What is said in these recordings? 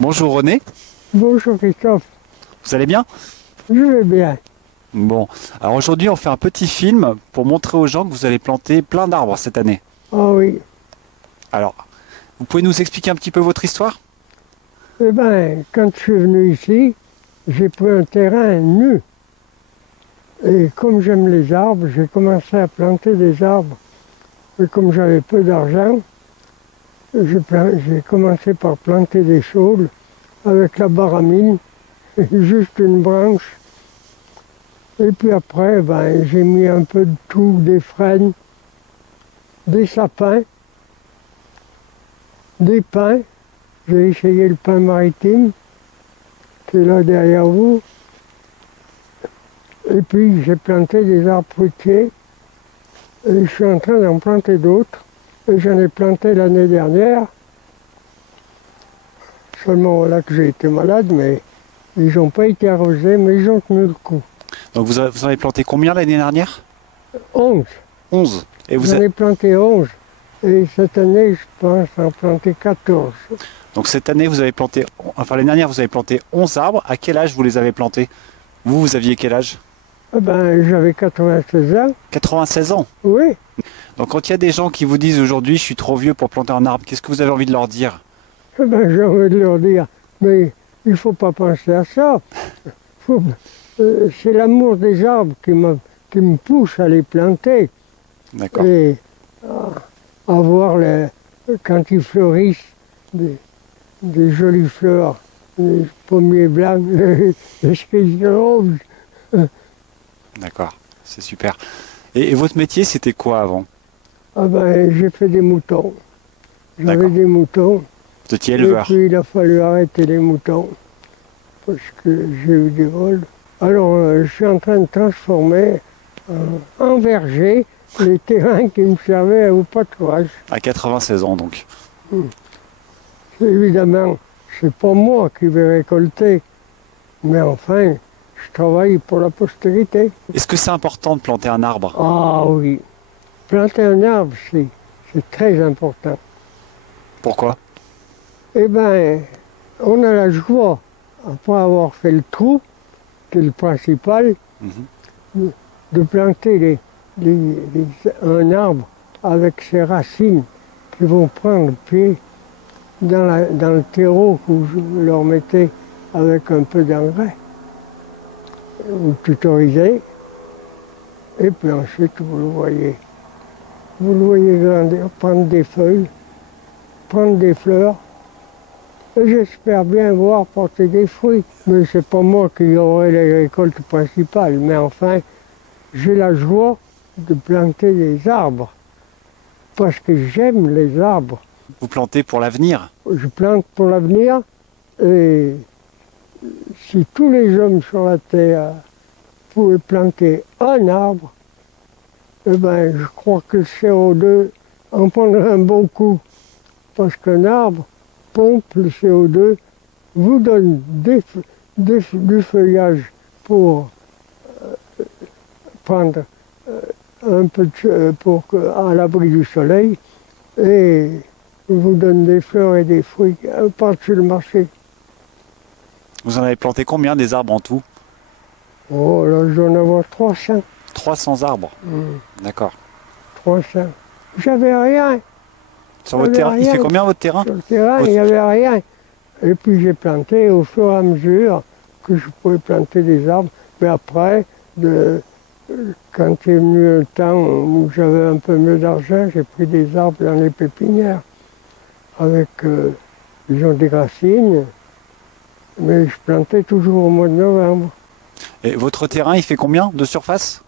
Bonjour René, Bonjour Christophe, vous allez bien? je vais bien. Bon, alors aujourd'hui on fait un petit film pour montrer aux gens que vous allez planter plein d'arbres cette année. Ah oui, Alors, vous pouvez nous expliquer un petit peu votre histoire? eh bien, quand je suis venu ici, j'ai pris un terrain nu. Et comme j'aime les arbres, j'ai commencé à planter des arbres. Et comme j'avais peu d'argent, j'ai commencé par planter des saules avec la baramine, juste une branche. Et puis après, ben, j'ai mis un peu de tout, des frênes, des sapins, des pins. J'ai essayé le pin maritime, qui est là derrière vous. Et puis j'ai planté des arbres fruitiers. Et je suis en train d'en planter d'autres. Et j'en ai planté l'année dernière. Seulement voilà que j'ai été malade, mais ils n'ont pas été arrosés, mais ils ont tenu le coup. Donc vous en avez planté combien l'année dernière? 11. 11. Et J'en ai planté 11. Et cette année, je pense en planter 14. donc cette année vous avez planté, enfin l'année dernière vous avez planté 11 arbres. À quel âge vous les avez plantés? Vous aviez quel âge? Eh ben, j'avais 96 ans. 96 ans. Oui. Donc quand il y a des gens qui vous disent aujourd'hui je suis trop vieux pour planter un arbre, qu'est-ce que vous avez envie de leur dire? Eh ben, j'ai envie de leur dire, mais il ne faut pas penser à ça. C'est l'amour des arbres qui me pousse à les planter. D'accord. Et à voir quand ils fleurissent, des jolies fleurs, les pommiers blancs, les cerises rouges. D'accord, c'est super. Et votre métier c'était quoi avant? Ah ben, j'ai fait des moutons. J'avais D'accord. des moutons. Vous étiez Et éleveur. puis il a fallu arrêter les moutons parce que j'ai eu des vols. Alors je suis en train de transformer en verger les terrains qui me servaient au pâturage. À 96 ans donc. Évidemment, c'est pas moi qui vais récolter, mais enfin, je travaille pour la postérité. Est-ce que c'est important de planter un arbre? Ah oui, planter un arbre, c'est très important. Pourquoi? Eh bien, on a la joie, après avoir fait le trou, qui est le principal, de planter un arbre avec ses racines qui vont prendre pied dans le terreau que vous leur mettez avec un peu d'engrais. Vous tutorisez, et puis ensuite vous le voyez. Vous le voyez grandir, prendre des feuilles, prendre des fleurs, et j'espère bien voir porter des fruits. Mais c'est pas moi qui aurai les récoltes principales, mais enfin, j'ai la joie de planter des arbres, parce que j'aime les arbres. Vous plantez pour l'avenir? Je plante pour l'avenir, et si tous les hommes sur la Terre pouvaient planter un arbre, eh ben, je crois que le CO2 en prendrait un bon coup. Parce qu'un arbre pompe le CO2, vous donne du feuillage pour prendre un peu à l'abri du soleil, et vous donne des fleurs et des fruits par-dessus le marché. Vous en avez planté combien des arbres en tout? Oh là, je dois en avoir 300. 300 arbres. D'accord. 300. J'avais rien. Sur votre terrain, il fait combien votre terrain? Sur le terrain, il n'y avait rien. Et puis j'ai planté au fur et à mesure que je pouvais planter des arbres. Mais après, quand est venu un temps où j'avais un peu mieux d'argent, j'ai pris des arbres dans les pépinières avec, disons, des racines. Mais je plantais toujours au mois de novembre. Et votre terrain, il fait combien de surface?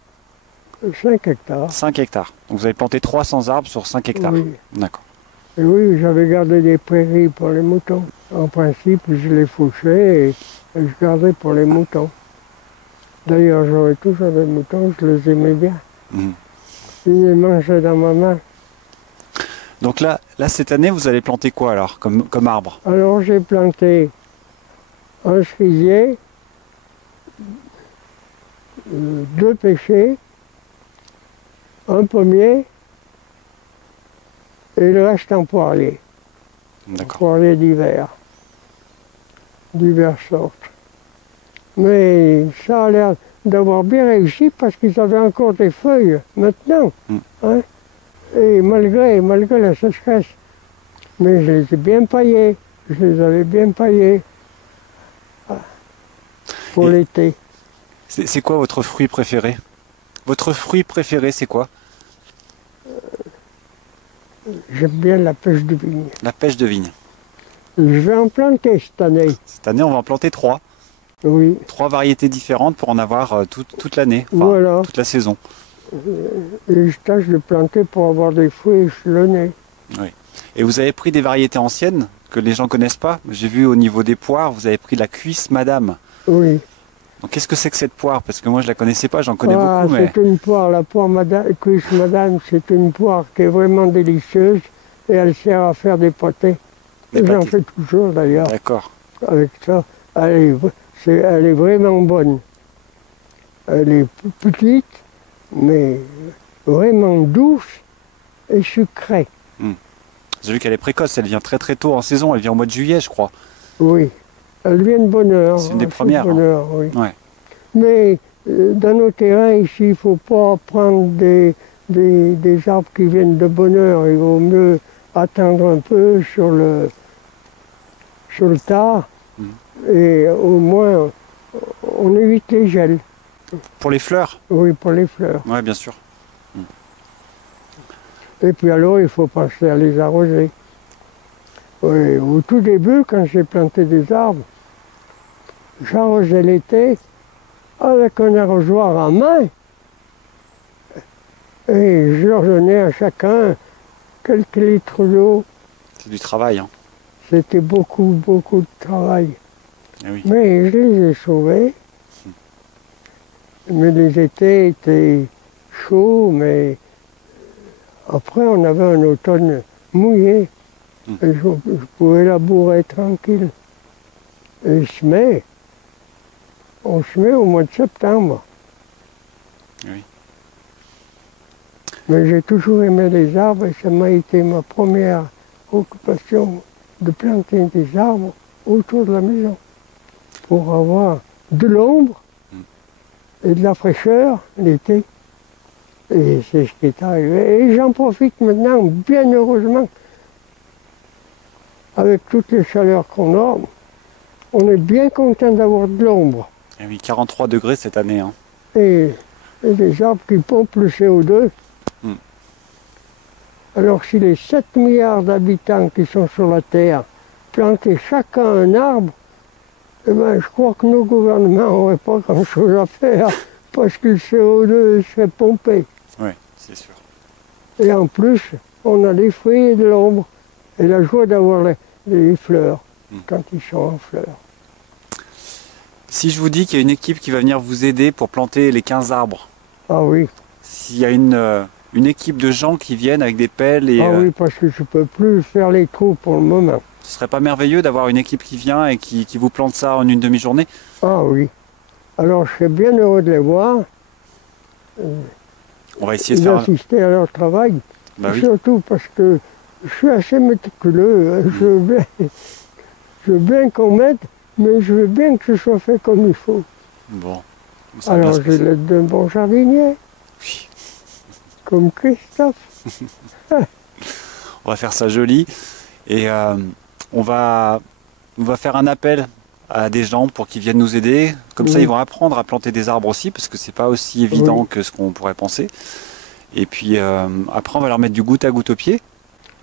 5 hectares. 5 hectares. Donc vous avez planté 300 arbres sur 5 hectares. Oui. D'accord. Et oui, j'avais gardé des prairies pour les moutons. En principe, je les fauchais et je gardais pour les moutons. D'ailleurs, j'aurais toujours des moutons, je les aimais bien. Ils les mangeaient dans ma main. Donc là, cette année, vous allez planter quoi alors, comme arbre? Alors j'ai planté un cerisier, 2 pêchers, un pommier et le reste en poirier. D'accord. Poirier d'hiver. diverses sortes. Mais ça a l'air d'avoir bien réussi parce qu'ils avaient encore des feuilles maintenant. Hein? Et malgré la sécheresse. Mais je les ai bien paillés. Je les avais bien paillés pour l'été. C'est quoi votre fruit préféré? Votre fruit préféré, c'est quoi? J'aime bien la pêche de vigne. La pêche de vigne. Je vais en planter cette année. Cette année, on va en planter 3. Oui. 3 variétés différentes pour en avoir toute l'année, enfin, Voilà. toute la saison. Et je tâche de planter pour avoir des fruits échelonnés. Oui. Et vous avez pris des variétés anciennes que les gens connaissent pas. J'ai vu au niveau des poires, vous avez pris la cuisse madame. Oui. Donc qu'est-ce que c'est que cette poire? Parce que moi je la connaissais pas, j'en connais beaucoup. Mais... C'est une poire, la poire madame, cuisse madame, c'est une poire qui est vraiment délicieuse et elle sert à faire des pâtés. J'en fais toujours d'ailleurs. D'accord. Avec ça, elle est vraiment bonne. Elle est petite, mais vraiment douce et sucrée. J'ai vu qu'elle est précoce, elle vient très très tôt en saison, elle vient au mois de juillet je crois. Oui, elle vient de bonne heure. C'est une des premières. Bonne heure, oui. Ouais. Mais dans nos terrains ici, il ne faut pas prendre des arbres qui viennent de bonne heure. Il vaut mieux attendre un peu sur le tard et au moins on évite les gels. Pour les fleurs? Oui, pour les fleurs. Oui, bien sûr. Et puis alors, il faut penser à les arroser. Oui, au tout début, quand j'ai planté des arbres, j'arrosais l'été avec un arrosoir à main. Et je leur donnais à chacun quelques litres d'eau. C'est du travail. Hein. C'était beaucoup, beaucoup de travail. Oui. Mais je les ai sauvés. Mais les étés étaient chauds, mais après on avait un automne mouillé. Et je pouvais labourer tranquille. Et on se met au mois de septembre. Oui. Mais j'ai toujours aimé les arbres et ça m'a été ma première occupation de planter des arbres autour de la maison pour avoir de l'ombre et de la fraîcheur l'été. Et c'est ce qui est arrivé. Et j'en profite maintenant, bien heureusement. Avec toutes les chaleurs qu'on a, on est bien content d'avoir de l'ombre. Et oui, 43 degrés cette année. Hein. Et des arbres qui pompent le CO2. Alors si les 7 milliards d'habitants qui sont sur la Terre plantaient chacun un arbre, eh ben, je crois que nos gouvernements n'auraient pas grand-chose à faire parce que le CO2 serait pompé. Oui, c'est sûr. Et en plus, on a des fruits et de l'ombre et la joie d'avoir les fleurs quand ils sont en fleurs. Si je vous dis qu'il y a une équipe qui va venir vous aider pour planter les 15 arbres. Ah oui. S'il y a une équipe de gens qui viennent avec des pelles et... Ah oui, parce que je ne peux plus faire les trous pour le moment. Ce serait pas merveilleux d'avoir une équipe qui vient et qui vous plante ça en une demi-journée? Ah oui. Alors je serais bien heureux de les voir. On va essayer de faire... D'assister à leur travail. Bah oui. Surtout parce que je suis assez méticuleux. Je veux bien qu'on m'aide, mais je veux bien que ce soit fait comme il faut. Bon. Alors j'ai l'aide d'un bon jardinier. Oui. Comme Christophe. On va faire ça joli. Et on va faire un appel à des gens pour qu'ils viennent nous aider. Comme ça, ils vont apprendre à planter des arbres aussi, parce que c'est pas aussi évident que ce qu'on pourrait penser. Et puis après, on va leur mettre du goutte à goutte au pied.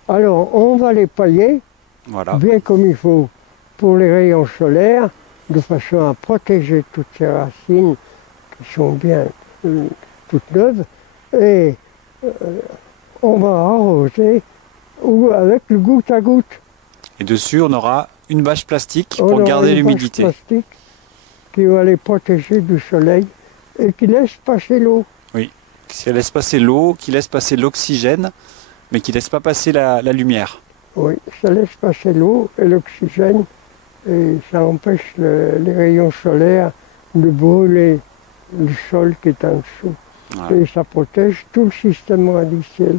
Alors, on va les pailler, bien comme il faut, pour les rayons solaires, de façon à protéger toutes ces racines qui sont bien toutes neuves. Et on va arroser avec le goutte à goutte. Et dessus, on aura une bâche plastique pour garder l'humidité. Une bâche plastique qui va les protéger du soleil et qui laisse passer l'eau. Oui, qui laisse passer l'eau, qui laisse passer l'oxygène, mais qui ne laisse pas passer la lumière. Oui, ça laisse passer l'eau et l'oxygène et ça empêche les rayons solaires de brûler le sol qui est en dessous. Voilà. Et ça protège tout le système radiciel.